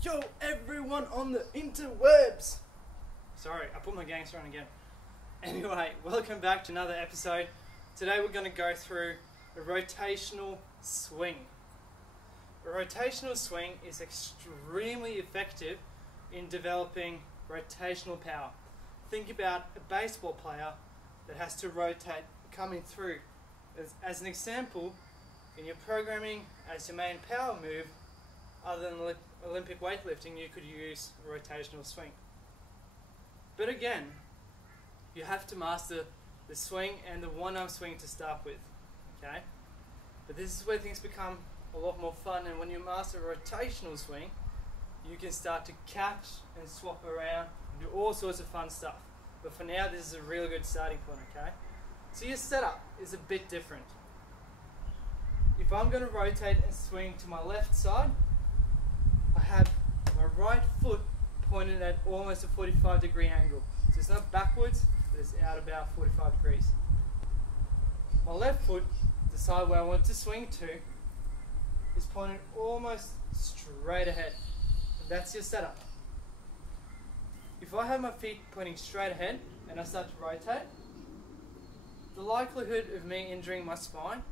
Yo everyone on the interwebs! Sorry, I put my gangster on again. Anyway, welcome back to another episode. Today we're going to go through a rotational swing. A rotational swing is extremely effective in developing rotational power. Think about a baseball player that has to rotate coming through. As an example, in your programming as your main power move, other than Olympic weightlifting, you could use a rotational swing. But again, you have to master the swing and the one-arm swing to start with, okay? But this is where things become a lot more fun, and when you master a rotational swing, you can start to catch and swap around and do all sorts of fun stuff. But for now, this is a really good starting point, okay? So your setup is a bit different. If I'm going to rotate and swing to my left side, I have my right foot pointed at almost a 45-degree angle. So it's not backwards, but it's out about 45 degrees. My left foot, the side where I want to swing to, is pointed almost straight ahead. And that's your setup. If I have my feet pointing straight ahead and I start to rotate, the likelihood of me injuring my spine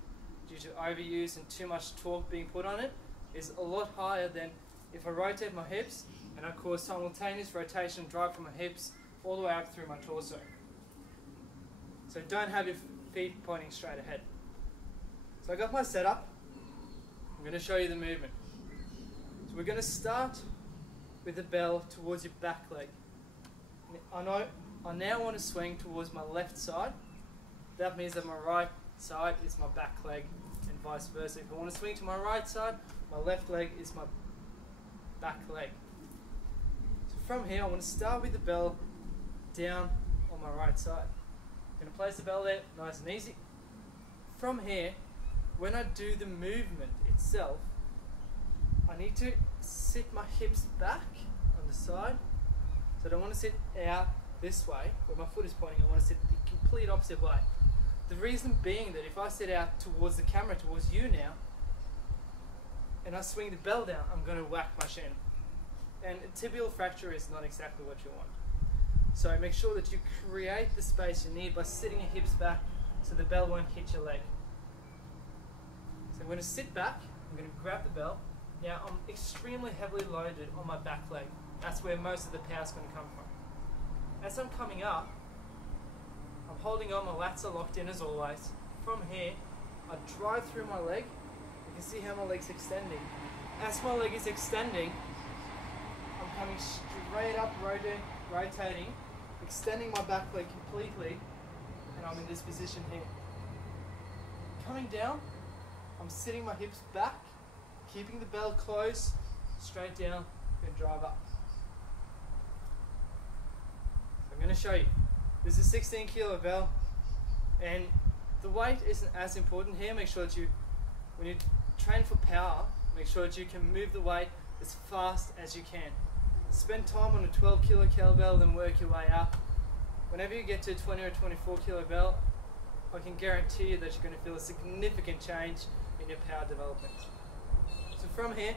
due to overuse and too much torque being put on it is a lot higher than if I rotate my hips and I cause simultaneous rotation and drive from my hips all the way up through my torso. So don't have your feet pointing straight ahead. So I got my setup. I'm going to show you the movement. So we're going to start with the bell towards your back leg. I now want to swing towards my left side. That means that my right side is my back leg and vice versa. If I want to swing to my right side, my left leg is my back leg. So from here, I want to start with the bell down on my right side. I'm going to place the bell there, nice and easy. From here, when I do the movement itself, I need to sit my hips back on the side. So I don't want to sit out this way, where my foot is pointing. I want to sit the complete opposite way. The reason being that if I sit out towards the camera, towards you now, and I swing the bell down, I'm going to whack my shin. And a tibial fracture is not exactly what you want. So make sure that you create the space you need by sitting your hips back so the bell won't hit your leg. So I'm going to sit back, I'm going to grab the bell. Now I'm extremely heavily loaded on my back leg. That's where most of the power is going to come from. As I'm coming up, I'm holding on, my lats are locked in as always. From here, I drive through my leg. You can see how my leg's extending. As my leg is extending, I'm coming straight up, rotating, extending my back leg completely, and I'm in this position here. Coming down, I'm sitting my hips back, keeping the bell close, straight down, and drive up. So I'm going to show you. This is a 16 kilo bell, and the weight isn't as important here. Make sure that when you train for power, make sure that you can move the weight as fast as you can. Spend time on a 12 kilo kettlebell, then work your way up. Whenever you get to a 20 or 24 kilo bell, I can guarantee you that you're going to feel a significant change in your power development. So from here,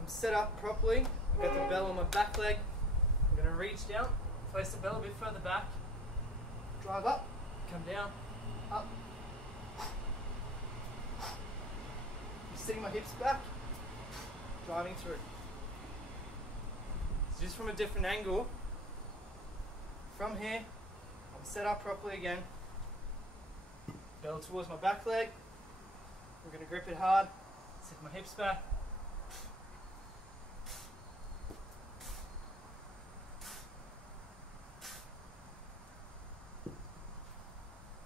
I'm set up properly. I've got the bell on my back leg. I'm going to reach down, place the bell a bit further back, drive up, come down, up. I'm sitting my hips back, driving through. So just from a different angle. From here, I'm set up properly again. Bell towards my back leg. I'm going to grip it hard, sit my hips back.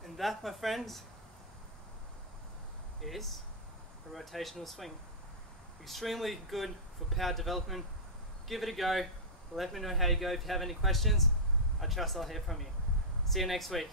And that, my friends, is a rotational swing. Extremely good for power development. Give it a go. Let me know how you go. If you have any questions, I trust I'll hear from you. See you next week.